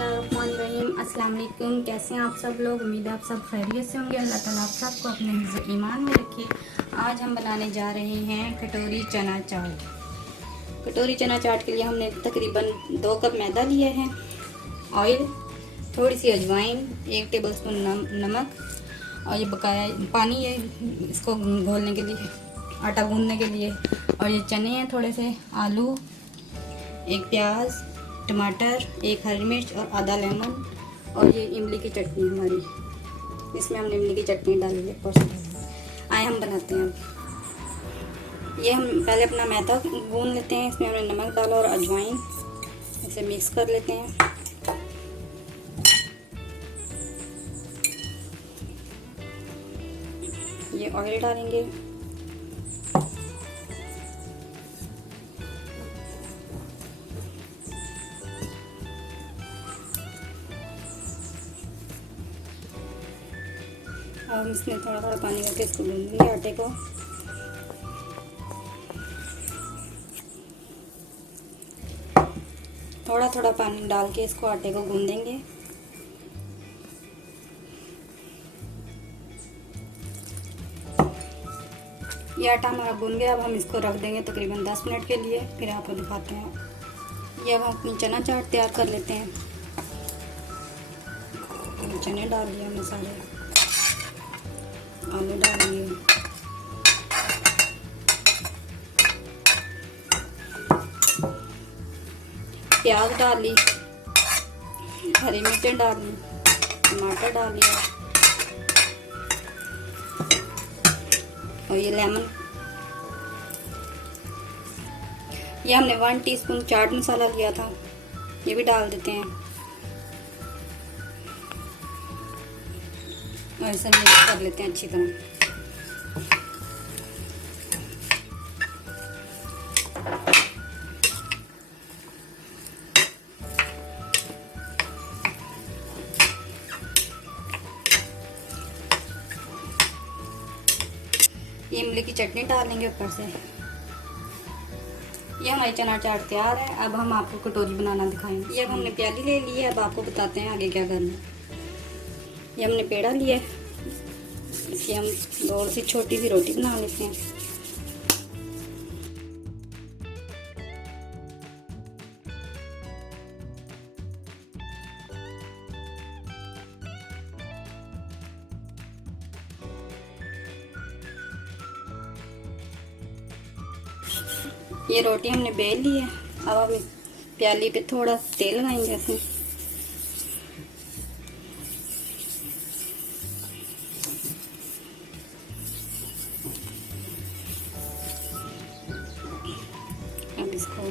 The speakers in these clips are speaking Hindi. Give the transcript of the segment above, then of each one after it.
बिस्मिल्लाहिर्रहमानिर्रहीम। अस्सलाम वालेकुम। कैसे हैं आप सब लोग? उम्मीद है आप सब खैरियत से होंगे। अल्लाह ताला आप सबको अपने हिफ्ज़ ईमान में रखे। आज हम बनाने जा रहे हैं कटोरी चना चाट। कटोरी चना चाट के लिए हमने तकरीबन 2 कप मैदा लिया है, ऑयल, थोड़ी सी अजवाइन, 1 टेबलस्पून नमक और ये बकाया पानी है इसको घोलने के लिए, आटा गूंदने के लिए। और ये चने हैं थोड़े से, आलू, 1 प्याज, टमाटर, 1 हरी मिर्च और आधा लेमन। और ये इमली की चटनी हमारी, इसमें हमने इमली की चटनी डाली है। आए हम बनाते हैं। अब ये हम पहले अपना मैदा गूंद लेते हैं। इसमें हमने नमक डाला और अजवाइन, इसे मिक्स कर लेते हैं। ये ऑयल डालेंगे, और इसमें थोड़ा थोड़ा पानी करके इसको गूंदेंगे आटे को। थोड़ा थोड़ा पानी डाल के इसको आटे को गूंदेंगे। ये आटा हमारा गूंद गया। अब हम इसको रख देंगे तकरीबन 10 मिनट के लिए, फिर आपको दिखाते हैं। ये अब हम अपनी चना चाट तैयार कर लेते हैं। चने डाल दिए हमने सारे, आलू डाल दिए, प्याज डाल ली, हरी मिर्चें डाल ली, टमाटर डाल लिया और ये लेमन। ये हमने 1 टीस्पून चाट मसाला लिया था, ये भी डाल देते हैं और इसे मिक्स कर लेते हैं अच्छी तरह। ये इमली की चटनी डालेंगे ऊपर से। ये हमारी चना चाट तैयार है। अब हम आपको कटोरी बनाना दिखाएंगे। ये अब हमने प्याली ले ली है, अब आपको बताते हैं आगे क्या करना है। ये हमने पेड़ा लिया है, इसकी हम गोल सी छोटी सी रोटी बना लेते हैं। ये रोटी हमने बेल ली है। अब हम प्याली पे थोड़ा तेल लगाएंगे ऐसे। अब इसको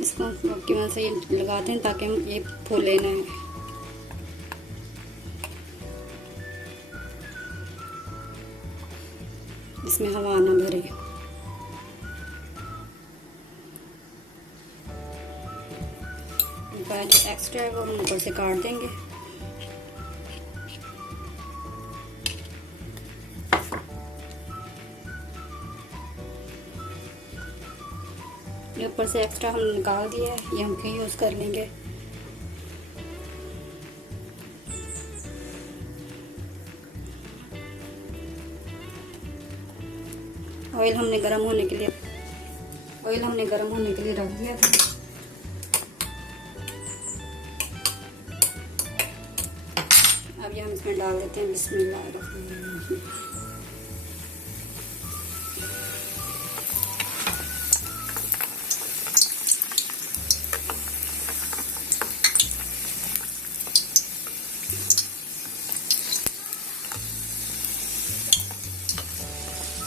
इसको रोटी में से लगाते हैं ताकि हम ये फूले ना। इसमें हवा ना भरे। जो एक्स्ट्रा है वो हम ऊपर से काट देंगे। ऊपर से एक्स्ट्रा हमने निकाल दिया है, ये हम कहीं यूज़ कर लेंगे। ऑयल हमने गर्म होने के लिए रख दिया था। अब ये हम इसमें डाल देते हैं बिस्मिल्लाहिर्रहमानिर्रहीम।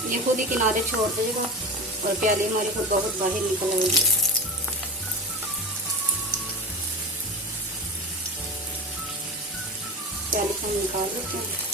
ये खुद ही किनारे छोड़ देगा। और प्याली हमारी खुद बहुत बाहर निकल आई है। प्याली को हम निकाल लेते हैं।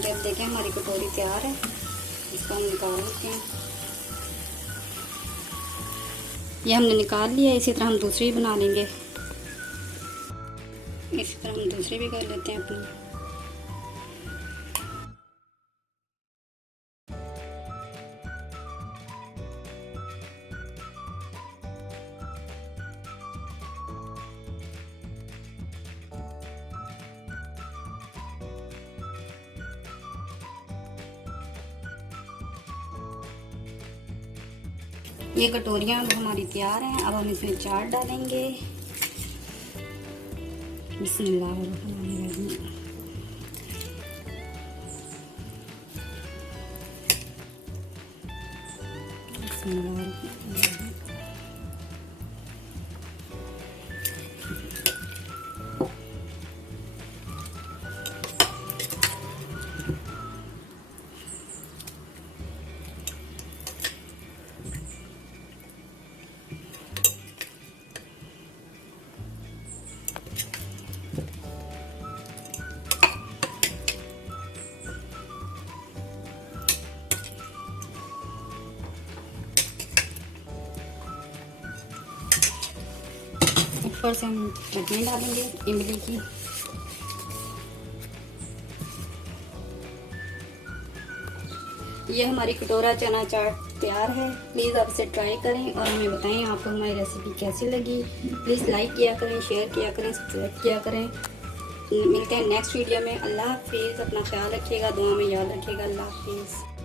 जब देखें हमारी कटोरी तैयार है, इसको हम निकाल लेते हैं। ये हमने निकाल लिया। इसी तरह हम दूसरी बना लेंगे। इसी तरह हम दूसरी भी कर लेते हैं अपनी। ये कटोरियाँ अब हमारी तैयार हैं। अब हम इसमें चाट डालेंगे। बिस्मिल्लाहिर्रहमानिर्रहीम। बिस्मिल्लाहिर्रहमानिर्रहीम। ऊपर से हम चटनी डालेंगे इमली की। ये हमारी कटोरा चना चाट तैयार है। प्लीज़ आप इसे ट्राई करें और हमें बताएं आपको हमारी रेसिपी कैसी लगी। प्लीज़ लाइक किया करें, शेयर किया करें, सब्सक्राइब किया करें। मिलते हैं नेक्स्ट वीडियो में। अल्लाह हाफिज़। अपना ख्याल रखिएगा, दुआ में याद रखिएगा। अल्लाह हाफिज़।